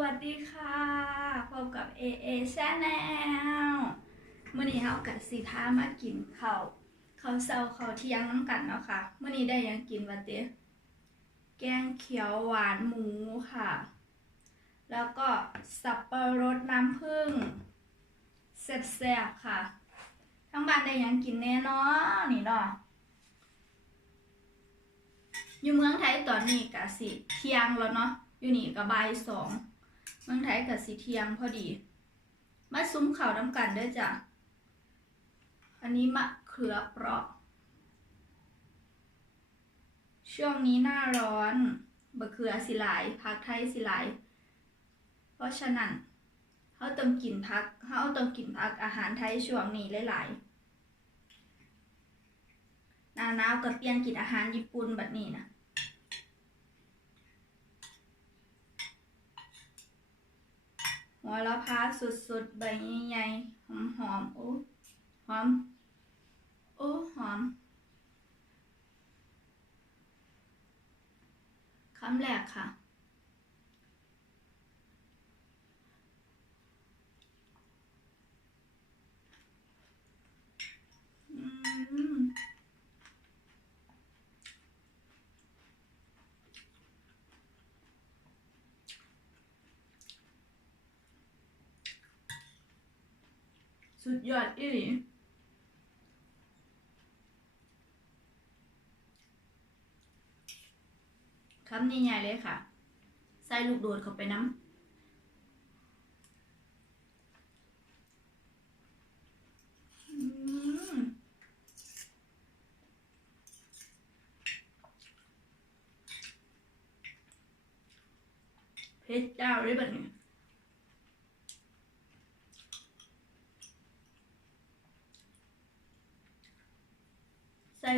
วัสดีค่ะพบกับ AA Channel มื่อนี้เฮากับสีพามากินข้าวข้าวเช้าข้าวเที่ยงน้ำกันเนาะค่ะมื่อนี้ได้ยังกินวะเต้แกงเขียวหวานหมูค่ะ แล้วก็สับปะรดน้ำผึ้งแซ่บๆค่ะ ทั้งบ้านได้ยังกินแน่นอนนี่เนาะอยู่เมืองไทยตอนนี้กะสิเที่ยงแล้วเนาะอยู่นี่ก็บ่ายสอง เมืองไทยกะสิเทียงพอดี มาซุ้มข่าวน้ำกันด้วยจ้ะ อันนี้มะเขือเปราะ ช่วงนี้หน้าร้อนบะเขือสิหลายผักไทยสิหลาย เพราะฉะนั้นเขาต้องกินพักเขาต้องกินพักอาหารไทยช่วงนี้หลายๆหน้าหนาวก็เปลี่ยนกินอาหารญี่ปุ่นแบบนี้นะ หัวละพาสุดๆ ใบใหญ่ๆ หอมๆโอ้หอม โอ้หอมคำแรกค่ะ อืม สุดยอดอีหลีคำนี้ใหญ่เลยค่ะ ใส่ลูกโดดเข้าไปน้ำเผ็ดเจ้าเลยแบบนี้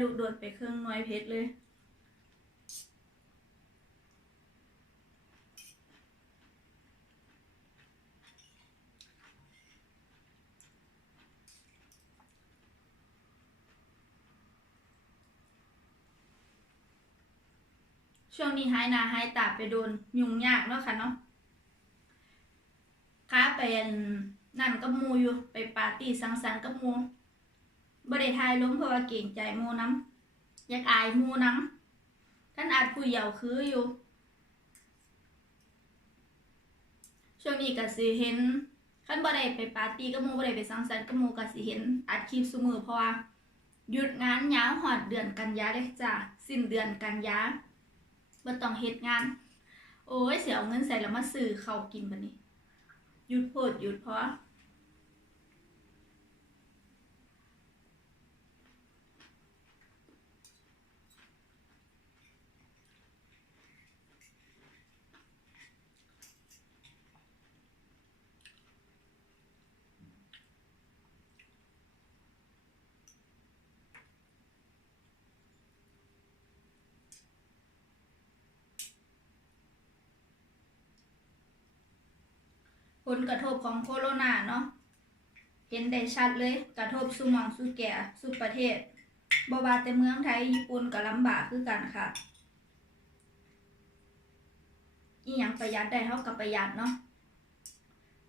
ลูกโดดไปเครื่องน้อยเพชรเลย ช่วงนี้หายหนาหายตาไปโดนยุ่งยากเนาะค่ะเนาะค้าไปนนั่นก็มูอยู่ ไปปาร์ตี้สังสรรค์กับมู บ่ได้ทายลงเพราะว่าเก่งใจมูน้ำอยากอายมูน้ำท่านอาจผู้เยาคืออยู่ ช่วงนี้ก็สิเห็นท่านบ่ได้ไปปาร์ตี้กับหมูบ่ได้ไปสังสรรค์กับหมูก็สิเห็นอัดคลิปซุมือเพราะว่าหยุดงานยาวหอดเดือนกันยาเลยจ้ะสิ้นเดือนกันยาบ่ต้องเฮ็ดงาน โอ้ยเสียเอาเงินใส่แล้วมาซื้อเขากินบัดนี้หยุดโพดหยุดเพราะ ลกระทบของโคโรนาเนาะเห็นได้ชัดเลยกระทบสุมองสุแก่สุประเทศบว่าแต่เมืองไทยญี่ปุ่นก็ลำบากคือกันค่ะอีหยังประหยัดได้เท่ากับประหยัดเนาะ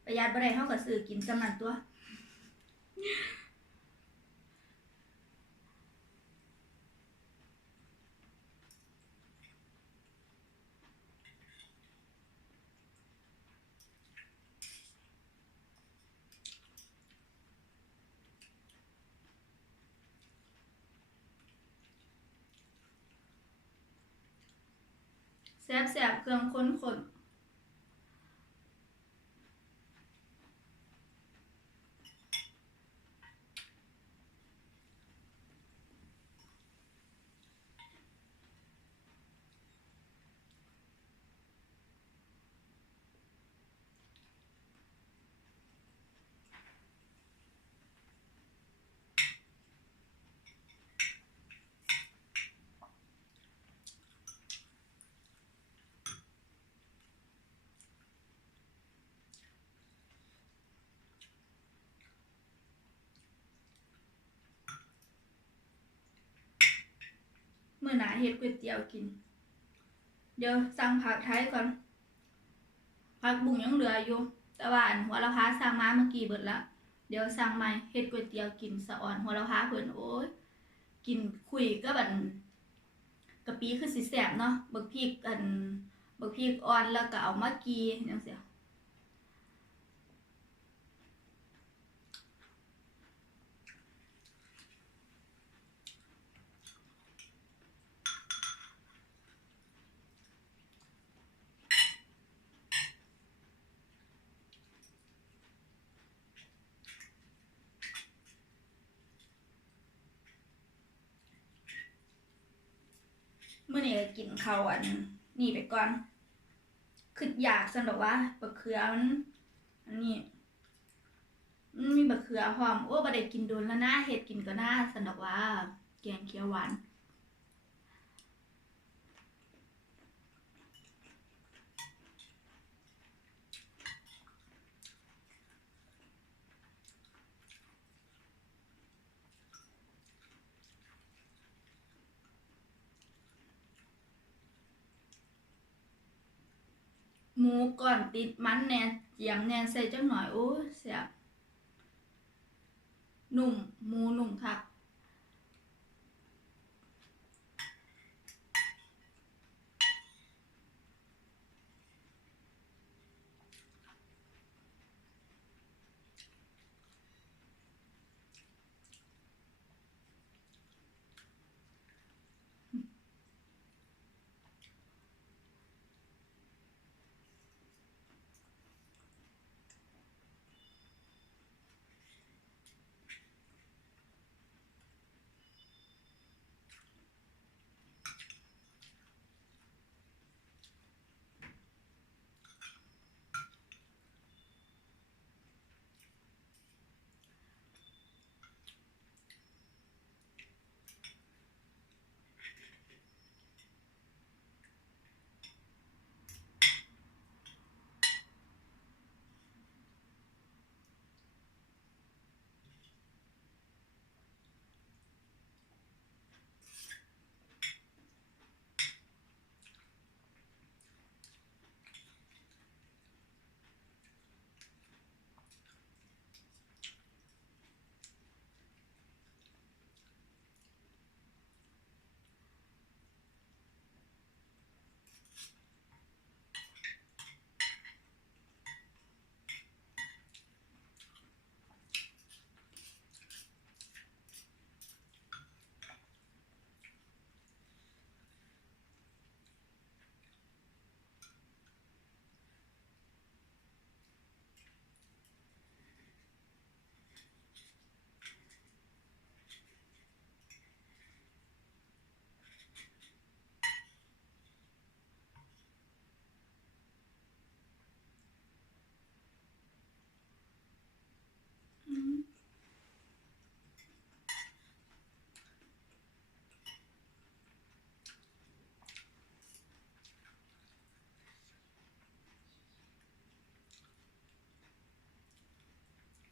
ประหยัดบ่ได้เท่ากับสื่อกินจำนันตัว แซบแซบเครื่องค้นขนเมื่อหนาเฮ็ดก๋วยเตี๋ยวกิน เดี๋ยวสั่งผักไทยก่อน ผักบุ้งยังเหลืออยู่ แต่ว่าอันหัวละพาสั่งมาเมื่อกี้เบิดละเดี๋ยวสั่งใหม่เฮ็ดก๋วยเตี๋ยวกินสะอ่อนหัวละพาเพิ่นโอ้ยกินคุยก็แบบกะปิคือสิแซ่บเนาะบักพริกอันบักพริกอ่อนแล้วก็เอามากีจังซี่ เมื่อนี้ก็กินข้าวอันนี่ไปก่อน คืออยากสนแบบว่าบะเขือมันอันนี้มันมีบะเขือหอมโอ้บะได้กินโดนแล้วนะเห็ดกินก็น่าสนแบบว่าแกงเขียวหวาน หมูก่อนติดมันแหน่เจียมแหนใส่จังหน่อยโอ้เสียบนุ่มหมูหนุ่มคัก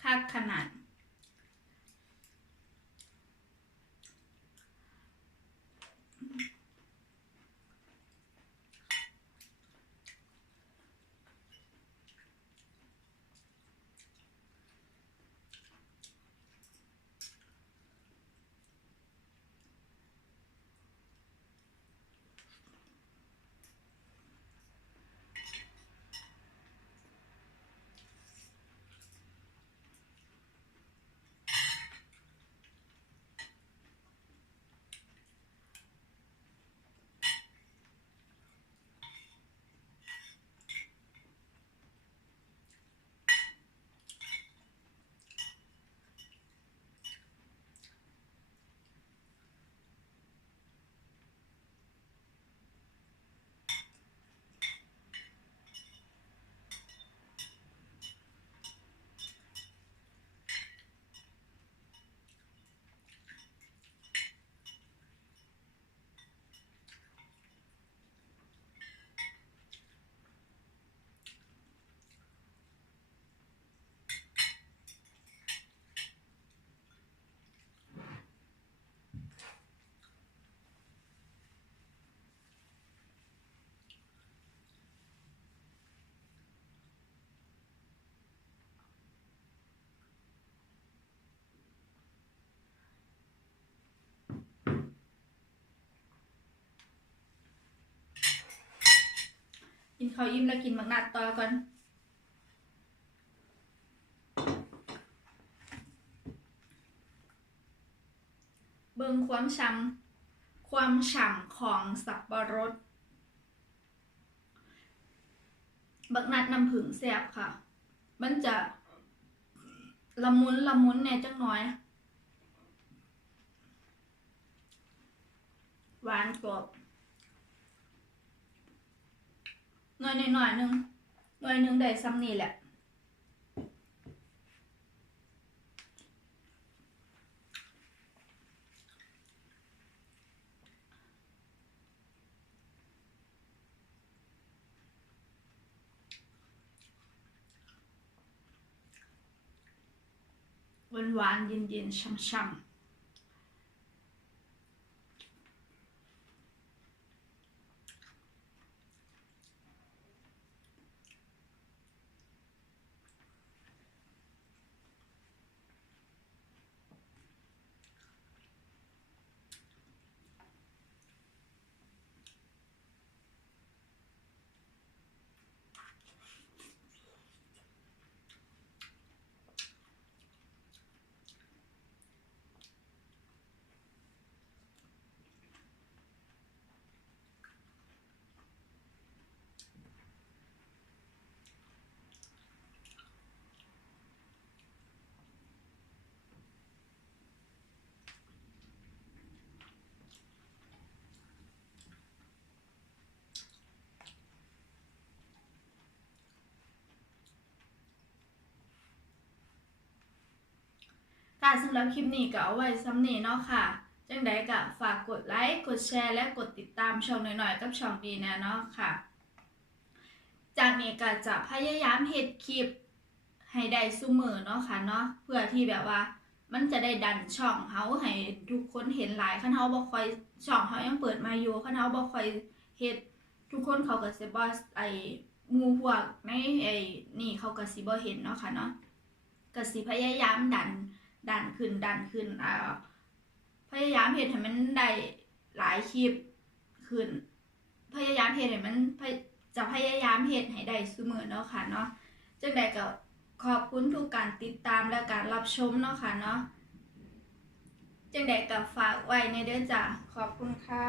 คักขนาด กินข้าวอิ่มแล้วกินมักนัดต่อก่อนเบิ่งความช้ำความฉ่ำของสับปะรด บักนัดน้ำผึ้งแซ่บค่ะ มันจะละมุนละมุนแน่จังน้อย หวานกรอบ หน่อยหน่อยๆหนึงหน่อยหนึงได้ซ้ำนี่แหละหวานหวานๆเย็นเย็นๆช่ำ ค่ะสำหรับคลิปนี้ก็เอาไว้ซ้ำนี้เนาะค่ะ จังใดก็ฝากกดไลค์ กดแชร์ และกดติดตามช่องหน่อยๆ กับช่องดีแนะเนาะค่ะ จากนี้ก็จะพยายามเฮ็ดคลิปให้ได้ซุมือเนาะค่ะเนาะ เพื่อที่แบบว่ามันจะได้ดันช่องเฮาให้ทุกคนเห็นหลายคันเฮาบ่ค่อยช่องเฮายังเปิดมาอยู่คันเฮาบ่ค่อยเฮ็ดทุกคนเขาก็สิบ่ไอหมู่พวกในไอ้นี่เขาก็สิบ่เห็นเนาะค่ะเนาะก็สิพยายามดัน ดันขึ้นดันขึ้นอ่าพยายามเฮ็ดให้มันได้หลายคลิปขึ้น พยายามเฮ็ดให้มันจะพยายามเฮ็ดให้ได้เสมอเนาะค่ะเนาะจังใดก็ขอบคุณทุกการติดตามและการรับชมเนาะค่ะเนาะจังใดก็ฝากไว้ในเด้อจ้ะขอบคุณค่ะ